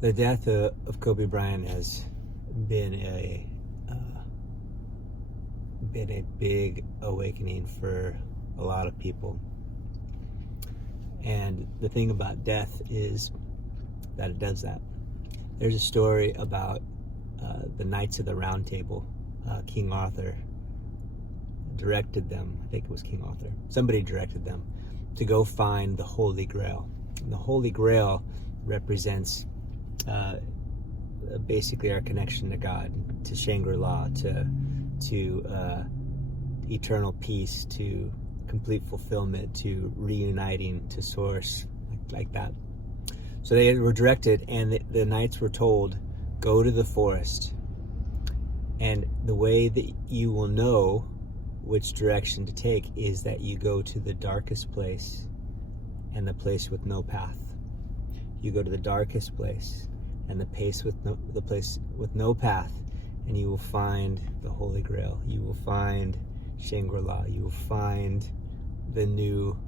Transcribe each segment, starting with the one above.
The death of Kobe Bryant has been a big awakening for a lot of people. And the thing about death is that it does that. There's a story about the Knights of the Round Table. King Arthur directed them, I think it was King Arthur, somebody directed them to go find the Holy Grail. And the Holy Grail represents basically our connection to God, to Shangri-La, to eternal peace, to complete fulfillment, to reuniting to source, like that. So they were directed, and the knights were told, go to the forest, and the way that you will know which direction to take is that you go to the darkest place and the place with no path. You go to the darkest place and the place with no path, and you will find the Holy Grail. You will find Shangri-La. You will find the new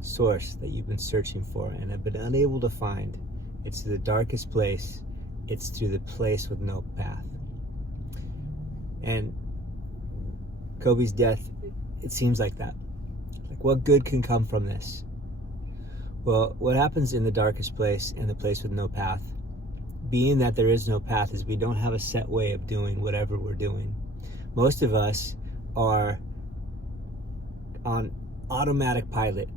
source that you've been searching for and have been unable to find. It's the darkest place. It's through the place with no path. And Kobe's death, it seems like that. Like, what good can come from this? Well, what happens in the darkest place and the place with no path, being that there is no path, is we don't have a set way of doing whatever we're doing. Most of us are on automatic pilot.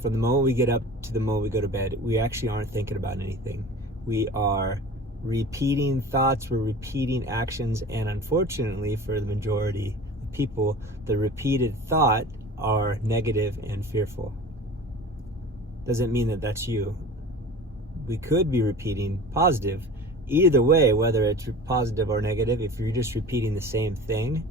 From the moment we get up to the moment we go to bed, we actually aren't thinking about anything. We are repeating thoughts, we're repeating actions, and unfortunately for the majority of people, the repeated thought are negative and fearful. Doesn't mean that that's you. We could be repeating positive. Either way, whether it's positive or negative, if you're just repeating the same thing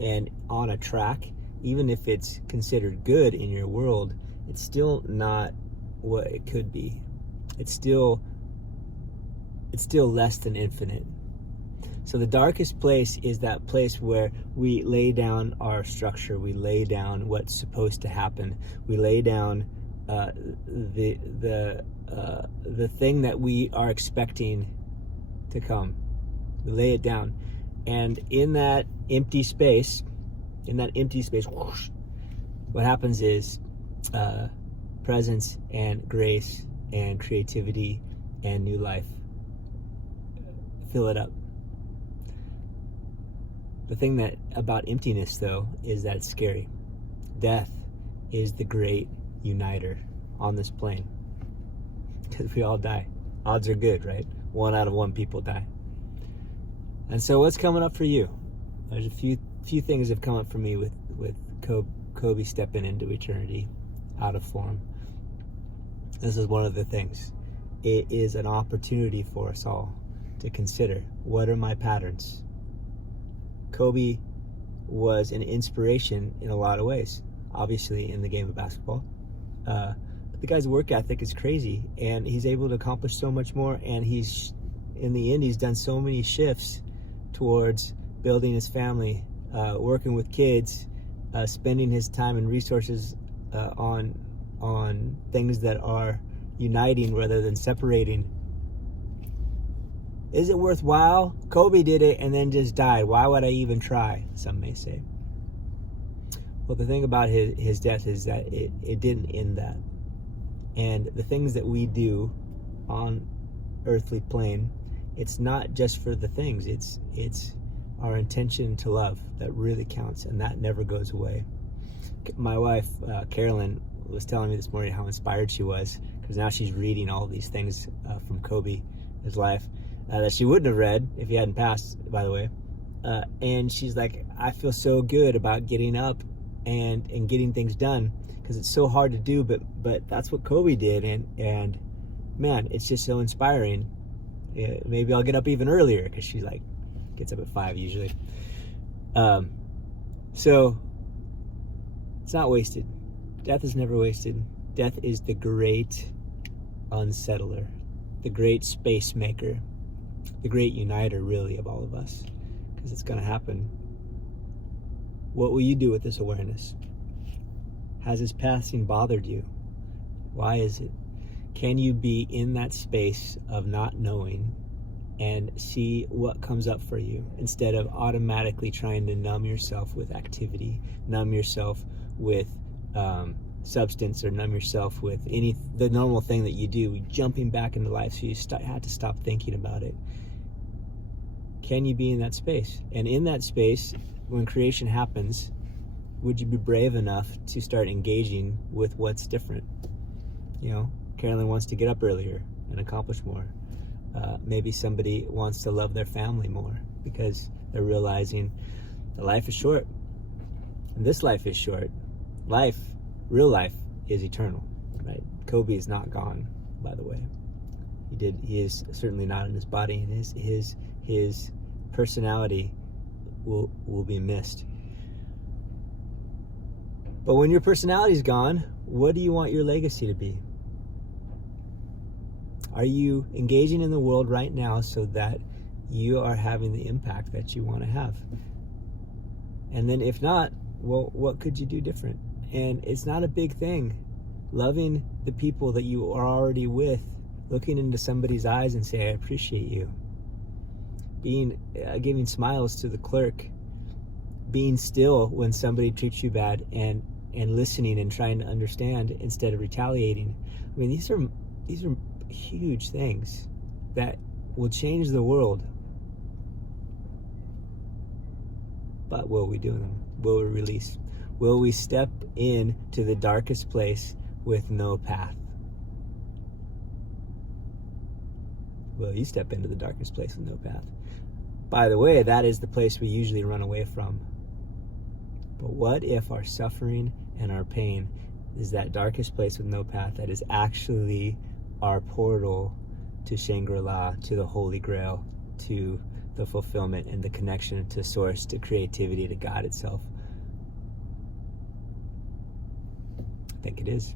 and on a track, even if it's considered good in your world, it's still not what it could be. It's still less than infinite. So the darkest place is that place where we lay down our structure, we lay down what's supposed to happen, we lay down the thing that we are expecting to come. We lay it down, and in that empty space, whoosh, what happens is presence and grace and creativity and new life fill it up. The thing that about emptiness, though, is that it's scary. Death is the great uniter on this plane, because we all die. Odds are good, right? 1 out of 1 people die. And so what's coming up for you? There's a few things that have come up for me with Kobe stepping into eternity out of form. This is one of the things. It is an opportunity for us all to consider, what are my patterns? Kobe was an inspiration in a lot of ways, obviously in the game of basketball. But the guy's work ethic is crazy, and he's able to accomplish so much more, and in the end, he's done so many shifts towards building his family, working with kids, spending his time and resources on things that are uniting rather than separating. Is it worthwhile? Kobe did it and then just died. Why would I even try? Some may say. Well, the thing about his death is that it didn't end that. And the things that we do on earthly plane, it's not just for the things. It's our intention to love that really counts, and that never goes away. My wife, Carolyn, was telling me this morning how inspired she was, because now she's reading all these things from Kobe, his life, that she wouldn't have read if he hadn't passed, by the way. And she's like, I feel so good about getting up and getting things done, because it's so hard to do, but that's what Kobe did, and man, it's just so inspiring. Maybe I'll get up even earlier, because she like gets up at 5 usually. So it's not wasted. Death is never wasted. Death is the great unsettler, the great space maker, the great uniter, really, of all of us, because it's going to happen. What will you do with this awareness? Has his passing bothered you? Why is it? Can you be in that space of not knowing and see what comes up for you instead of automatically trying to numb yourself with activity, numb yourself with substance, or numb yourself with the normal thing that you do, jumping back into life, so you had to stop thinking about it? Can you be in that space? And in that space, when creation happens, would you be brave enough to start engaging with what's different? You know, Carolyn wants to get up earlier and accomplish more. Maybe somebody wants to love their family more because they're realizing that life is short. And this life is short. Real life is eternal, right? Kobe is not gone, by the way. He is certainly not in his body, and his personality will be missed. But when your personality is gone, what do you want your legacy to be? Are you engaging in the world right now so that you are having the impact that you want to have? And then if not, well, what could you do different? And it's not a big thing. Loving the people that you are already with, looking into somebody's eyes and say, I appreciate you. Giving smiles to the clerk, being still when somebody treats you bad, and listening and trying to understand instead of retaliating. I mean, these are huge things that will change the world. But will we do them? Will we release? Will we step into the darkest place with no path? Will you step into the darkest place with no path? By the way, that is the place we usually run away from. But what if our suffering and our pain is that darkest place with no path that is actually our portal to Shangri-La, to the Holy Grail, to the fulfillment and the connection to Source, to creativity, to God itself? I think it is.